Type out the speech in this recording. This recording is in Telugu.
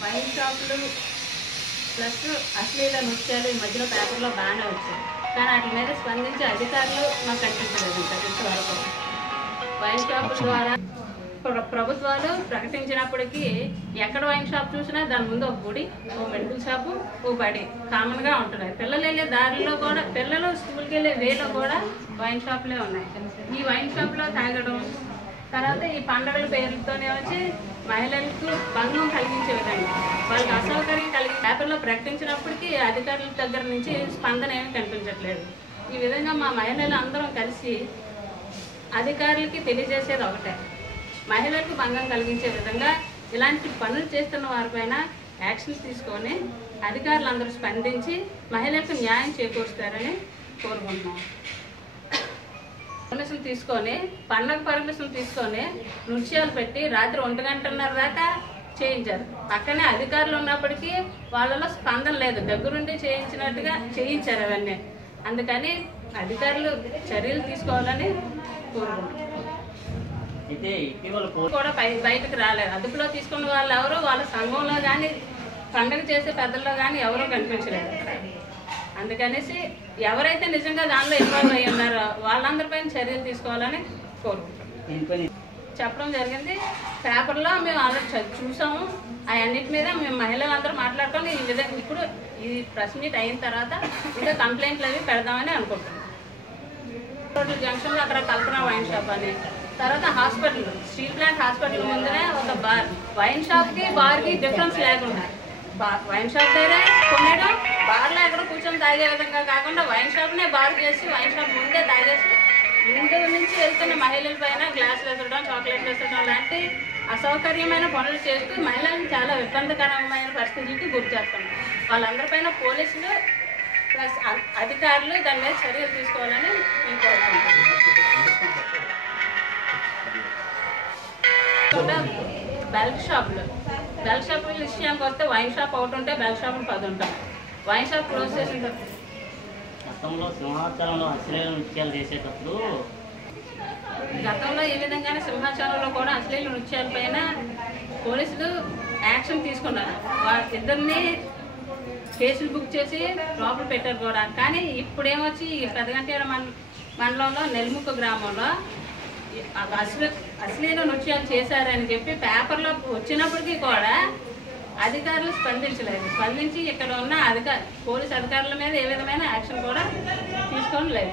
వైన్ షాపులు ప్లస్ అశ్లీల నృత్యాలు ఈ మధ్యలో పేపర్లో బాగానే వచ్చాయి. కానీ వాటి మీద స్పందించే అధికారులు మాకు కనిపించలేదు ఇంతవరకు. వైన్ షాపుల ద్వారా ప్రభుత్వాలు ప్రకటించినప్పటికీ ఎక్కడ వైన్ షాప్ చూసినా దాని ముందు ఒక గుడి, ఓ మెడికల్ షాపు, ఓ బడి కామన్గా ఉంటున్నాయి. పిల్లలు వెళ్ళే దారిలో కూడా, పిల్లలు స్కూల్కి వెళ్ళే వేలో కూడా వైన్ షాపులే ఉన్నాయి. ఈ వైన్ షాప్లో తాగడం, తర్వాత ఈ పండుగల పేర్లతోనే వచ్చి మహిళలకు భంగం కలిగించే విధంగా వాళ్ళకి అసౌకర్యం కలిగి పేపర్లో ప్రకటించినప్పటికీ అధికారుల దగ్గర నుంచి స్పందన ఏమీ కనిపించట్లేదు. ఈ విధంగా మా మహిళలు అందరం కలిసి అధికారులకి తెలియజేసేది ఒకటే, మహిళలకు భంగం కలిగించే విధంగా ఇలాంటి పనులు చేస్తున్న వారిపైన యాక్షన్స్ తీసుకొని అధికారులందరూ స్పందించి మహిళలకు న్యాయం చేకూరుస్తారని కోరుకుంటున్నాం. పర్మిషన్ తీసుకొని, పండగ పర్మిషన్ తీసుకొని నృత్యాలు పెట్టి రాత్రి 1:30 దాకా చేయించారు. పక్కనే అధికారులు ఉన్నప్పటికీ వాళ్ళలో స్పందన లేదు. దగ్గరుండి చేయించినట్టుగా చేయించారు అవన్నీ. అందుకని అధికారులు చర్యలు తీసుకోవాలని కోరుకుంటున్నాం. కూడా బయటకు రాలేదు. అదుపులో తీసుకున్న వాళ్ళు ఎవరు వాళ్ళ సంఘంలో కానీ పండుగ చేసే పెద్దల్లో కానీ ఎవరూ కనిపించలేదు. అందుకనేసి ఎవరైతే నిజంగా దానిలో ఇన్వాల్వ్ అయ్యి ఉన్నారో వాళ్ళందరిపైన చర్యలు తీసుకోవాలని కోరుకుంటున్నాం. చెప్పడం జరిగింది. పేపర్లో మేము ఆల్రెడీ చూసాము. అవన్నిటి మీద మేము మహిళలందరూ మాట్లాడుకొని ఈ విధంగా ఇప్పుడు ఈ ప్రెస్ మీట్ అయిన తర్వాత ఇంకా కంప్లైంట్లు అవి పెడదామని అనుకుంటున్నాం. రోడ్ల జంక్షన్లో అక్కడ కల్పన వైన్ షాప్ అని, తర్వాత హాస్పిటల్, స్టీల్ ప్లాంట్ హాస్పిటల్ ముందునే ఒక బార్. వైన్ షాప్కి బార్కి డిఫరెన్స్ లేకుండా వైన్ షాప్ దగ్గరే కొనేయడం, బార్లో ఎక్కడ కూర్చొని తాగే విధంగా కాకుండా వైన్ షాప్నే బార్ చేసి వైన్ షాప్ ముందే తాగేసి ముందు నుంచి వెళ్తున్న మహిళల పైన గ్లాసులు వేసడం, చాక్లెట్లు వేసడం లాంటి అసౌకర్యమైన పనులు చేస్తూ మహిళలను చాలా ఇబ్బందికరమైన పరిస్థితులకి గురి చేస్తున్నారు. వాళ్ళందరిపైన పోలీసులు ప్లస్ అధికారులు దాని మీద చర్యలు తీసుకోవాలని నేను కోరుకుంటున్నాను. బెల్ట్ షాపులు విషయానికి వస్తే వైన్ షాప్ ఒకటి ఉంటే బెల్ట్ షాపులు 10 ఉంటాయి. వైన్ షాప్ క్లోజ్ చేసిన గతంలో సింహాచలంలో అశ్లీల నృత్యాలు చేసేటప్పుడు గతంలో ఈ విధంగానే సింహాచలంలో కూడా అశ్లీల నృత్యాల పైన పోలీసులు యాక్షన్ తీసుకున్నారు. ఇద్దరిని కేసులు బుక్ చేసి లోపల పెట్టారు కూడా. కానీ ఇప్పుడేమొచ్చి ఈ పెదగంటేడ మండలంలో నెల్ముక్క గ్రామంలో అశ్లీల నృత్యాలు చేశారని చెప్పి పేపర్లో వచ్చినప్పటికీ కూడా అధికారులు స్పందించలేదు. స్పందించి ఇక్కడ ఉన్న పోలీస్ అధికారుల మీద ఏ విధమైన యాక్షన్ కూడా తీసుకోలేదు.